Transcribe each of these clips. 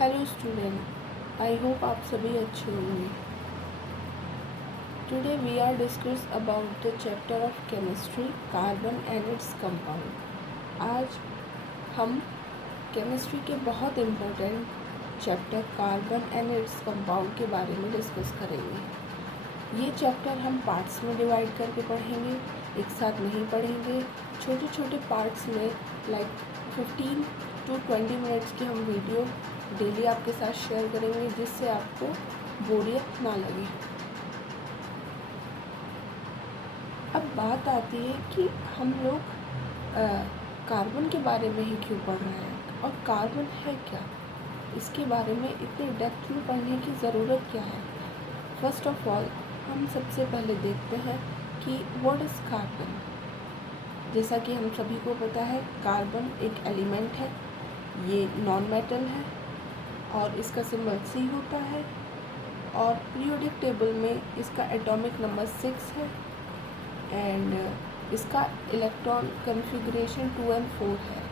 Hello student, I hope आप सभी अच्छे होंगे। Today we are discuss about the chapter of chemistry, carbon and its compound. आज हम केमिस्ट्री के बहुत important chapter carbon and its compound के बारे में डिस्कस करेंगे। ये चैप्टर हम पार्ट्स में डिवाइड करके पढ़ेंगे, एक साथ नहीं पढ़ेंगे। छोटे छोटे पार्ट्स में लाइक 15 to 20 मिनट्स की हम वीडियो डेली आपके साथ शेयर करेंगे, जिससे आपको बोरियत ना लगे। अब बात आती है कि हम लोग कार्बन के बारे में ही क्यों पढ़ रहे हैं और कार्बन है क्या, इसके बारे में इतने डेप्थ में पढ़ने की ज़रूरत क्या है। फर्स्ट ऑफ ऑल हम सबसे पहले देखते हैं कि व्हाट इज़ कार्बन। जैसा कि हम सभी को पता है, कार्बन एक एलिमेंट है, ये नॉन मेटल है और इसका सिंबल C होता है और पीरियोडिक टेबल में इसका एटॉमिक नंबर 6 है एंड इसका इलेक्ट्रॉन कन्फिग्रेशन 2 and 4 है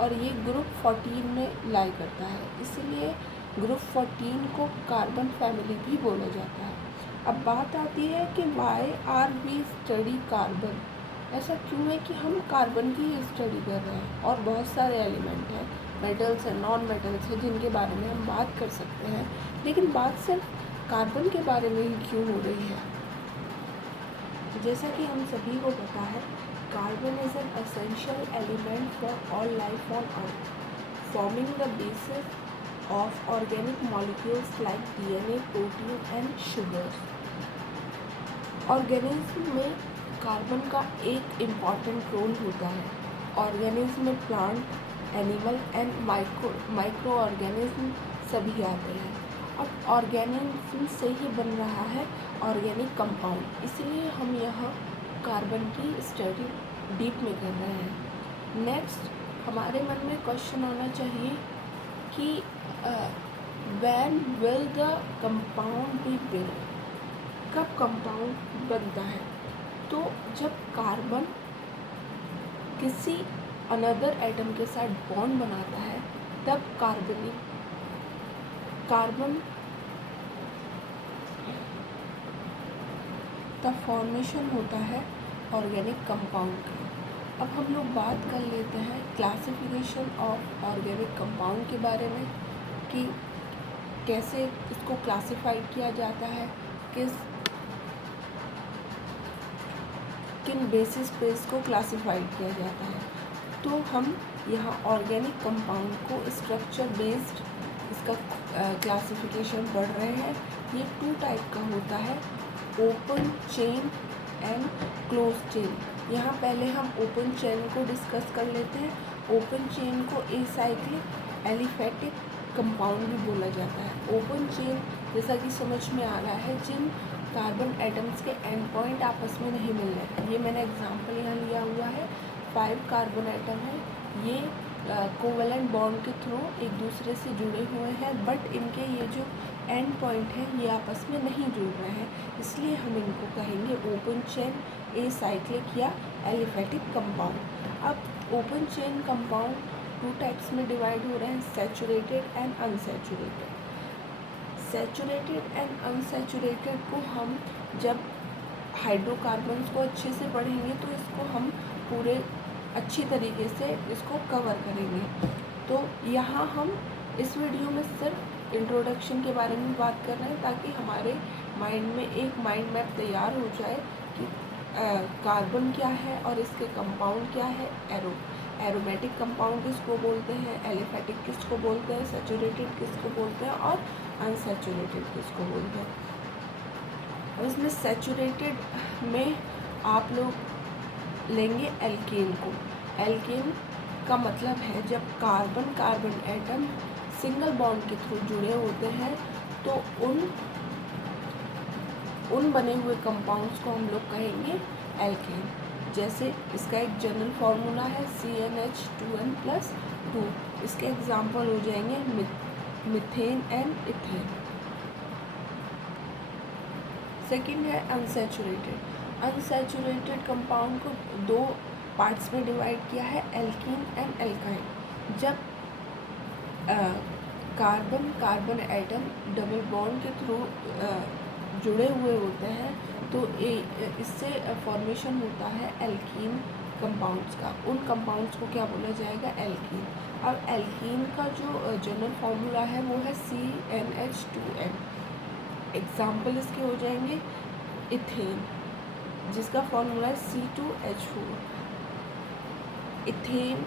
और ये ग्रुप 14 में लाई करता है, इसलिए ग्रुप 14 को कार्बन फैमिली भी बोला जाता है। अब बात आती है कि why are we study carbon. ऐसा क्यों है कि हम कार्बन की स्टडी कर रहे हैं और बहुत सारे एलिमेंट हैं, मेटल्स हैं, नॉन मेटल्स हैं, जिनके बारे में हम बात कर सकते हैं, लेकिन बात सिर्फ कार्बन के बारे में ही क्यों हो रही है। जैसा कि हम सभी को पता है, carbon is an essential element for all life on earth, forming the basis of organic molecules like DNA, protein and sugars. Organism में कार्बन का एक इम्पॉर्टेंट रोल होता है। ऑर्गेनिज्म में plant, animal and micro organism सभी आते हैं। अब ऑर्गेनिज्म से ही बन रहा है ऑर्गेनिक कंपाउंड, इसलिए हम यहाँ कार्बन की स्टडी डीप में कर रहे हैं। नेक्स्ट हमारे मन में क्वेश्चन आना चाहिए कि when will the compound be build, कब कंपाउंड बनता है। तो जब कार्बन किसी अनदर एटम के साथ बॉन्ड बनाता है, तब कार्बन तब फॉर्मेशन होता है ऑर्गेनिक कंपाउंड का। अब हम लोग बात कर लेते हैं क्लासिफिकेशन ऑफ ऑर्गेनिक कंपाउंड के बारे में कि कैसे इसको क्लासिफाइड किया जाता है, किन बेसिस पे इसको क्लासिफाइड किया जाता है। तो हम यहाँ ऑर्गेनिक कंपाउंड को स्ट्रक्चर बेस्ड इसका क्लासिफिकेशन पढ़ रहे हैं। ये 2 टाइप का होता है, open chain and close chain. यहाँ पहले हम ओपन चेन को डिस्कस कर लेते हैं। ओपन चेन को एसाइक्लिक एलिफेटिक कंपाउंड भी बोला जाता है। ओपन चेन जैसा कि समझ में आ रहा है, जिन कार्बन एटम्स के एंड पॉइंट आपस में नहीं मिल रहे। ये मैंने एग्जांपल यहाँ लिया हुआ है, 5 कार्बन एटम है, ये कोवेलेंट बॉन्ड के थ्रू एक दूसरे से जुड़े हुए हैं, बट इनके ये जो एंड पॉइंट है ये आपस में नहीं जुड़ रहे हैं, इसलिए हम इनको कहेंगे ओपन चेन, एसाइक्लिक या एलिफेटिक कंपाउंड। अब ओपन चेन कंपाउंड 2 टाइप्स में डिवाइड हो रहे हैं, saturated and unsaturated. Saturated and unsaturated को हम जब हाइड्रोकार्बन्स को अच्छे से पढ़ेंगे तो इसको हम पूरे अच्छी तरीके से इसको कवर करेंगे। तो यहाँ हम इस वीडियो में सिर्फ इंट्रोडक्शन के बारे में बात कर रहे हैं, ताकि हमारे माइंड में एक माइंड मैप तैयार हो जाए कि कार्बन क्या है और इसके कंपाउंड क्या है। एरोमेटिक कंपाउंड किसको बोलते हैं, एलिफेटिक किसको बोलते हैं, सैचुरेटेड किसको बोलते हैं और अनसैचुरेटेड किसको बोलते हैं। और इसमें सैचुरेटेड में आप लोग लेंगे एल्केन को। एल्केन का मतलब है जब कार्बन एटम सिंगल बॉन्ड के थ्रू जुड़े होते हैं तो उन बने हुए कंपाउंड्स को हम लोग कहेंगे एल्केन। जैसे इसका एक जनरल फार्मूला है CnH2n+2। इसके एग्जाम्पल हो जाएंगे मिथेन एंड इथेन। सेकंड है अनसैचुरेटेड। अनसैचुरेटेड कंपाउंड को 2 पार्ट्स में डिवाइड किया है, एल्कीन एंड एल्काइन। जब carbon carbon atom double bond के थ्रू जुड़े हुए होते हैं, तो इससे फॉर्मेशन होता है एल्कीन कंपाउंड्स का। उन कंपाउंड्स को क्या बोला जाएगा? एल्कीन। अब एल्कीन का जो जनरल फार्मूला है वो है CnH2n। एग्जाम्पल इसके हो जाएंगे इथेन, जिसका फॉर्मूला है C2H4। इथेन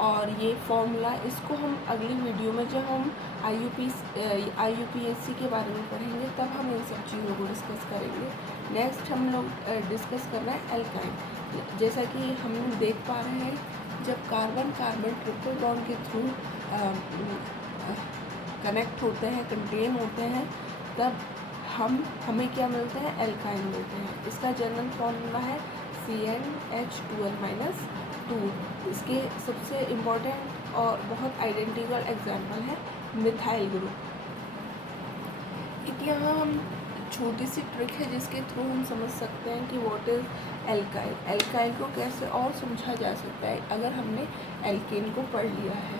और ये फॉर्मूला, इसको हम अगली वीडियो में जब हम IUPAC के बारे में पढ़ेंगे तब हम इन सब चीज़ों को डिस्कस करेंगे। नेक्स्ट हम लोग डिस्कस कर रहे हैं एल्काइन। जैसा कि हम देख पा रहे हैं, जब कार्बन कार्बन ट्रिपल बॉन्ड के थ्रू कनेक्ट होते हैं, कंटेन होते हैं, तब हमें क्या मिलता है? एल्काइन मिलते हैं। इसका जनरल फॉर्मूला है CnH2n-2। इसके सबसे इम्पोर्टेंट और बहुत आइडेंटिकल एग्जाम्पल है मिथाइल ग्रुप। यहाँ हम छोटी सी ट्रिक है जिसके थ्रू हम समझ सकते हैं कि व्हाट इज़ एल्काइल। एल्काइल को कैसे और समझा जा सकता है अगर हमने एल्केन को पढ़ लिया है।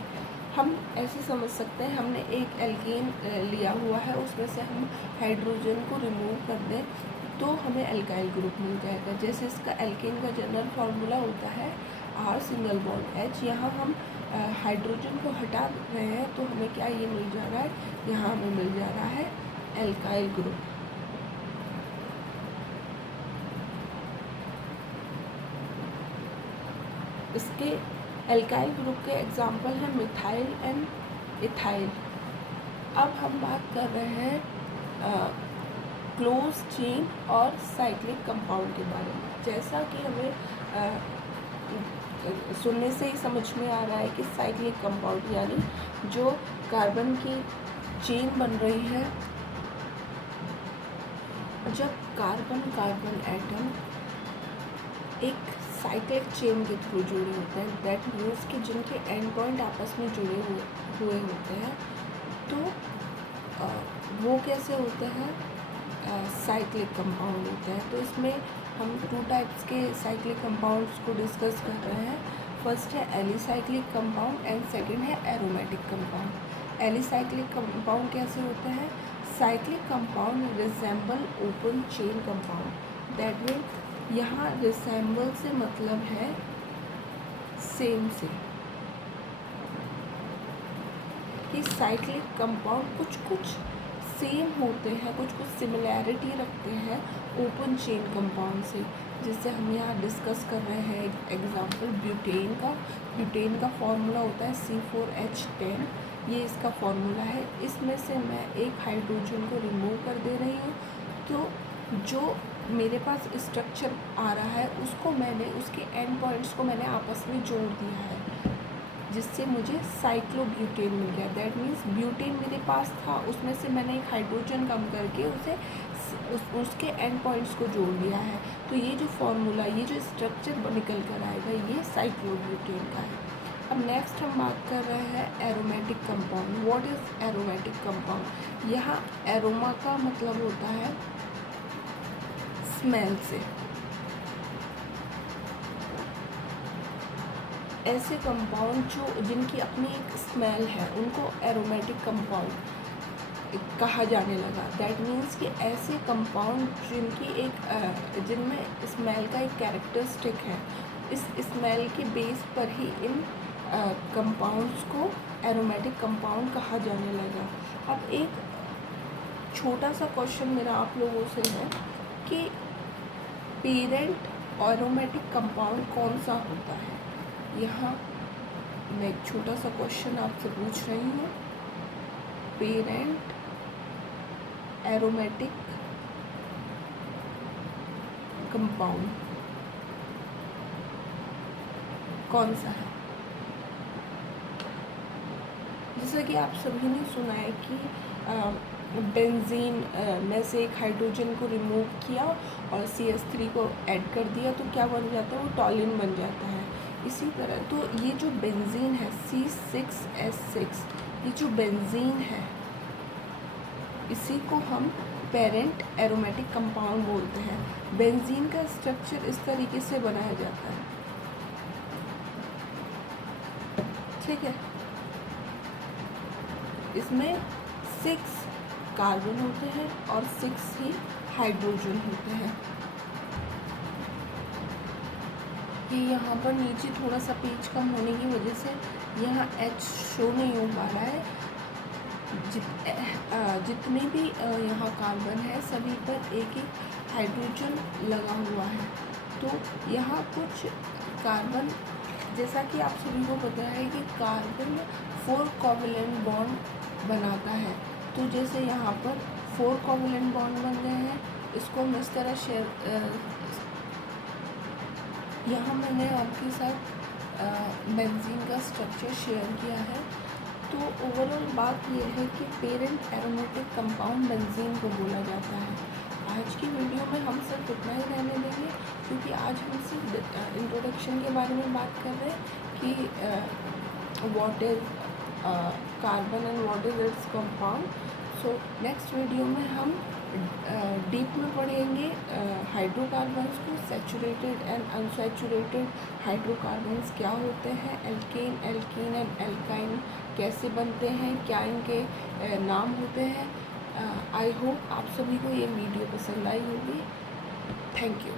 हम ऐसे समझ सकते हैं, हमने एक एल्केन लिया हुआ है, उसमें से हम हाइड्रोजन को रिमूव कर दें तो हमें एल्काइल ग्रुप मिल जाएगा। जैसे इसका एल्केन का जनरल फार्मूला होता है R सिंगल बॉन्ड H। यहाँ हम हाइड्रोजन को हटा रहे हैं तो हमें क्या ये मिल जा रहा है? यहाँ हमें मिल जा रहा है एल्काइल ग्रुप। इसके एल्काइल ग्रुप के एग्जाम्पल हैं मिथाइल एंड इथाइल। अब हम बात कर रहे हैं क्लोज चेन और साइक्लिक कंपाउंड के बारे में। जैसा कि हमें सुनने से ही समझ में आ रहा है कि साइक्लिक कंपाउंड यानी जो कार्बन की चेन बन रही है, जब कार्बन कार्बन एटम एक साइक्लिक चेन के थ्रू जुड़े होते हैं, दैट मीन्स कि जिनके एंड पॉइंट आपस में जुड़े हुए होते हैं, तो वो कैसे होते हैं? साइक्लिक कंपाउंड होते हैं। तो इसमें हम 2 टाइप्स के साइक्लिक कंपाउंड्स को डिस्कस कर रहे हैं। फर्स्ट है एलिसाइक्लिक कंपाउंड एंड सेकंड है एरोमेटिक कंपाउंड। एलिसाइक्लिक कंपाउंड कैसे होते हैं? Cyclic compound resemble open chain compound. That means यहाँ रिसेंबल से मतलब है सेम से, कि साइक्लिक कंपाउंड कुछ कुछ सेम होते हैं, कुछ कुछ सिमिलैरिटी रखते हैं ओपन चेन कंपाउंड से। जिससे हम यहाँ डिस्कस कर रहे हैं एग्जांपल ब्यूटेन का। ब्यूटेन का फॉर्मूला होता है C4H10। ये इसका फॉर्मूला है। इसमें से मैं एक हाइड्रोजन को रिमूव कर दे रही हूँ, तो जो मेरे पास स्ट्रक्चर आ रहा है उसको मैंने, उसके एंड पॉइंट्स को मैंने आपस में जोड़ दिया है, जिससे मुझे साइक्लोब्यूटेन मिल गया। दैट मीन्स ब्यूटेन मेरे पास था, उसमें से मैंने एक हाइड्रोजन कम करके उसके एंड पॉइंट्स को जोड़ दिया है। तो ये जो फॉर्मूला, ये जो स्ट्रक्चर निकल कर आएगा, ये साइक्लोब्यूटेन का है। अब नेक्स्ट हम बात कर रहे हैं aromatic compound. What is aromatic compound? यहाँ एरोमा का मतलब होता है स्मेल से। ऐसे कंपाउंड जो जिनकी अपनी एक स्मेल है, उनको एरोमेटिक कंपाउंड कहा जाने लगा। दैट मीन्स कि ऐसे कंपाउंड जिनकी एक जिनमें स्मेल का एक कैरेक्टरिस्टिक है, इस स्मेल के बेस पर ही इन कंपाउंड्स को एरोमेटिक कंपाउंड कहा जाने लगा। अब एक छोटा सा क्वेश्चन मेरा आप लोगों से है कि पेरेंट एरोमेटिक कंपाउंड कौन सा होता है? यहाँ मैं एक छोटा सा क्वेश्चन आपसे पूछ रही हूँ। पेरेंट एरोमेटिक कंपाउंड कौन सा है? जैसा कि आप सभी ने सुना है कि बेंजीन में से एक हाइड्रोजन को रिमूव किया और CH3 को ऐड कर दिया तो क्या बन जाता है? वो टॉलिन बन जाता है। इसी तरह तो ये जो बेंजीन है C6H6, ये जो बेंजीन है, इसी को हम पेरेंट एरोमेटिक कंपाउंड बोलते हैं। बेंजीन का स्ट्रक्चर इस तरीके से बनाया जाता है, ठीक है। इसमें 6 कार्बन होते हैं और 6 ही हाइड्रोजन होते हैं। ये यहाँ पर नीचे थोड़ा सा पेज कम होने की वजह से यहाँ H शो नहीं हो पा रहा है। जितने भी यहाँ कार्बन है सभी पर एक एक हाइड्रोजन लगा हुआ है। तो यहाँ कुछ कार्बन, जैसा कि आप सभी को पता है कि कार्बन 4 कोवैलेंट बॉन्ड बनाता है। तो जैसे यहाँ पर 4 कोवैलेंट बॉन्ड बन गए हैं, इसको हम इस तरह शेयर, यहाँ मैंने आपके साथ बेंजीन का स्ट्रक्चर शेयर किया है। तो ओवरऑल बात यह है कि पेरेंट एरोमेटिक कंपाउंड बेंजीन को बोला जाता है। आज की वीडियो में हम सिर्फ इतना ही रहने देंगे, क्योंकि आज हम सिर्फ इंट्रोडक्शन के बारे में बात कर रहे हैं कि what is carbon and what is its compound. So next video में हम डीप में पढ़ेंगे हाइड्रोकार्बन्स को, सैचुरेटेड एंड अनसैचुरेटेड हाइड्रोकार्बन्स क्या होते हैं, एल्केन, एल्कीन एंड एल्काइन कैसे बनते हैं, क्या इनके नाम होते हैं। आई होप आप सभी को ये वीडियो पसंद आई होगी। Thank you.